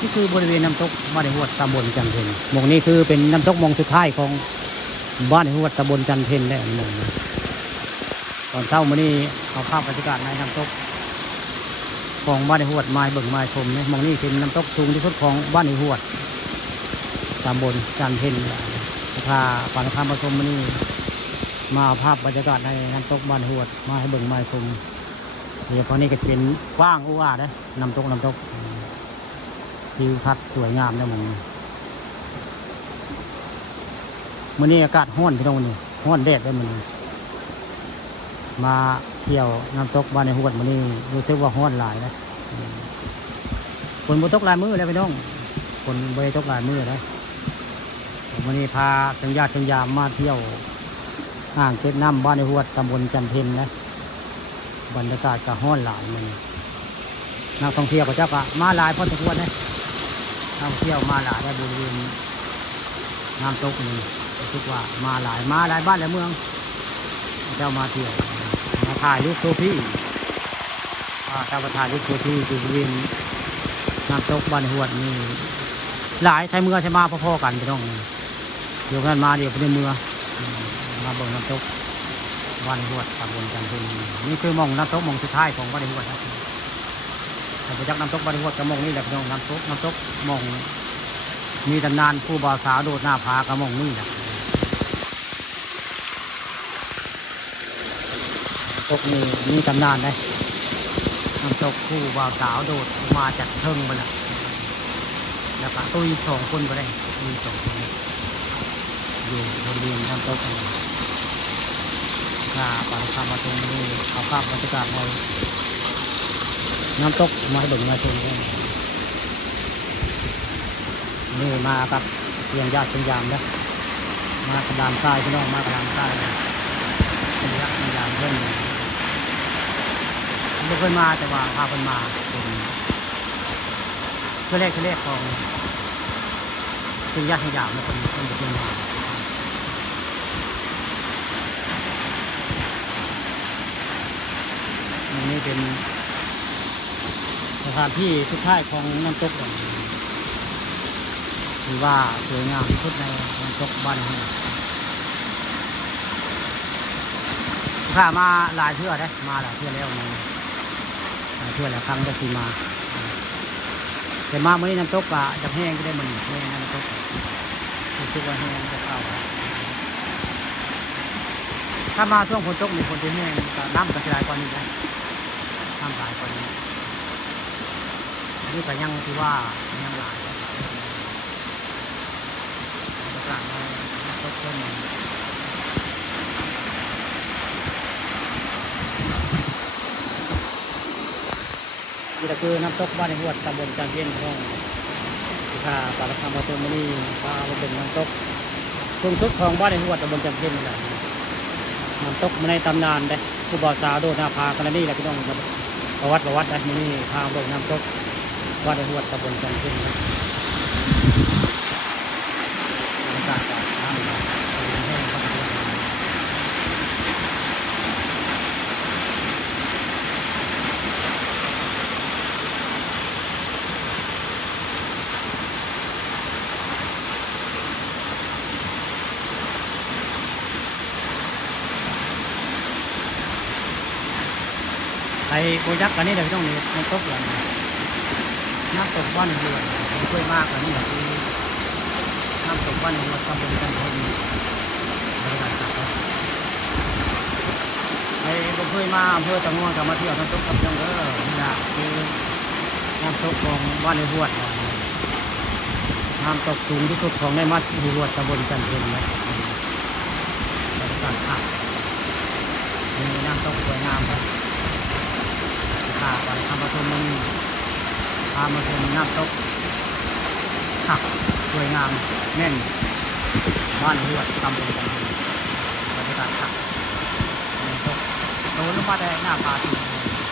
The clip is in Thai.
นี่คือบริเวณน้ำตกบ้านในหัวตำบลจันเพ็ญหมองนี้คือเป็นน้ำตกมองสุดท้ายของบ้านในหัวตำบลจันเพ็ญได้หมองตอนเช้ามื้อนี้เอาภาพบรรยากาศในน้ำตกของบ้านในหัวมาเบิ่งมาชมเนี่ยมองนี้เป็นน้ำตกสูงที่สุดของบ้านในหัวตำบลจันเพ็ญพาปานคำมาชมมื้อนี้มาภาพบรรยากาศในน้ำตกบ้านในหัวมาให้เบิ่งมาชมเดี๋ยวพอนี้ก็จะเป็นกว้างอุ้าได้น้ำตกทิวทัศน์สวยงามนะมันมื้อนี้อากาศร้อนพี่น้องนี่ร้อนแดดได้มันมาเที่ยวน้ำตกบ้านในหัวมื้อนี้รู้สึกว่าร้อนหลายนะฝนบ่ตกหลายมื้อแล้วพี่น้องฝนบ่ได้ตกหลายมื้อนะมื้อนี้พาสัญญาสัญญามมาเที่ยวอ่างเก็บน้ำบ้านในหัวตำบลจันเพ็ญนะบรรยากาศก็ร้อนหลายมันนักท่องเที่ยวก็เจ้าก็มาหลายพอสมควรนะท่องเที่ยวมาหลายได้บริเวณน้ำตกนี่รู้สึกว่ามาหลายบ้านหลายเมืองเจ้ามาเที่ยวมาถ่ายรูปโซฟี่เจ้ามาถ่ายรูปโซฟี่บริเวณน้ำตกบ้านหัวนี่หลายไทยเมืองใช่มาพ่อๆกันพี่น้องเดี๋ยวกันมาเดี๋ยวไปในเมืองมาเบิ่งน้ำตกบ้านหัวตำบลจันเพ็ญนี่คือมองน้ำตกมองสุดท้ายของบ้านหัวนะไปจากน้ำตกบ้านหัวกระมองนี่แหละพี่น้องน้ำตกมองมีตำนานผู้บ่าวสาวโดดหน้าผากระมองนี่แหละตกนี่มีตำนานเลยน้ำตกผู้บ่าวสาวโดดมาจากเทิงไปแล้วแล้วก็ตุ้ย2 คนไปได้ตุ้ย2 คนอยู่บริเวณน้ำตกถ้าปานคำมาตรงนี้เอาภาพบรรยากาศในน้ำตกมาให้เบิ่งมาชมนี่มากับเพียงญาติเพียงยามนะมากระดานทรายพี่น้องมากระดานทรายเพียงญาติเพียงยามเพื่อนไม่เคยมาแต่ว่าพาเพื่อนมาเป็นเพื่อแรกของเพียงญาติเพียงยามนะคนเพื่อนมาอันนี้เป็นสถานที่สุดท้ายของน้ำตกถือว่าสวยงามที่สุดในน้ำตกบ้านนี้ข้ามาหลายเทื่อได้มาหลายเทื่อแล้วหลายเทื่อแล้วครั้งจะขี่มาแต่มาเมื่อนี้น้ำตกอะจะแห้งก็ได้มันแห้งน้ำตกรู้สึกว่าแห้งจะเข้าถ้ามาช่วงฝนตกมีฝนจะแห้งน้ำกระจายกว่านี้นะน้ำหลายกว่านี้นี่ก็ยังที่ว่ายังหลายประกาศในตกต้นนี่ก็คือน้ำตกบ้านในหัวตำบลจันเพ็ญของข้าปากคำมาตรงนี้พามาเป็นน้ำตกสูงสุดของบ้านในหัวตำบลจันเพ็ญนี่แหละน้ำตกมาในตำนานได้ผู้บ่าวสาวโดดหน้าผากันนี่แหละพี่น้องประวัติได้นี่พาเบิ่งน้ำตกบ้านในหัวตำบลจันเพ็ญบรรยากาศน้ำแห้งครับไอ้โปรยักษ์กันนี่เดี๋ยวต้องนี่น้ำตกอย่างน้ำตกบ้านในหัวช่วยมากกันนี่แหละคือน้ำตกบ้านในหัวตำบลจันเพ็ญบรรยากาศครับไอ้ผมเคยมาอำเภอตะง่วงกับมาเที่ยวน้ำตกกับจังนี่แหละคือน้ำตกของบ้านในหัวน้ำตกสูงที่สุดของในมัดหัวตำบลจันเพ็ญนะบรรยากาศครับมีน้ำตกสวยงามครับพาไปทำมาชมมันพามาชมน้ำตกขับสวยงามแน่นบ้านหัวตำบลจันเพ็ญบรรยากาศขับน้ำตกโตลงมาได้หน้าผาที่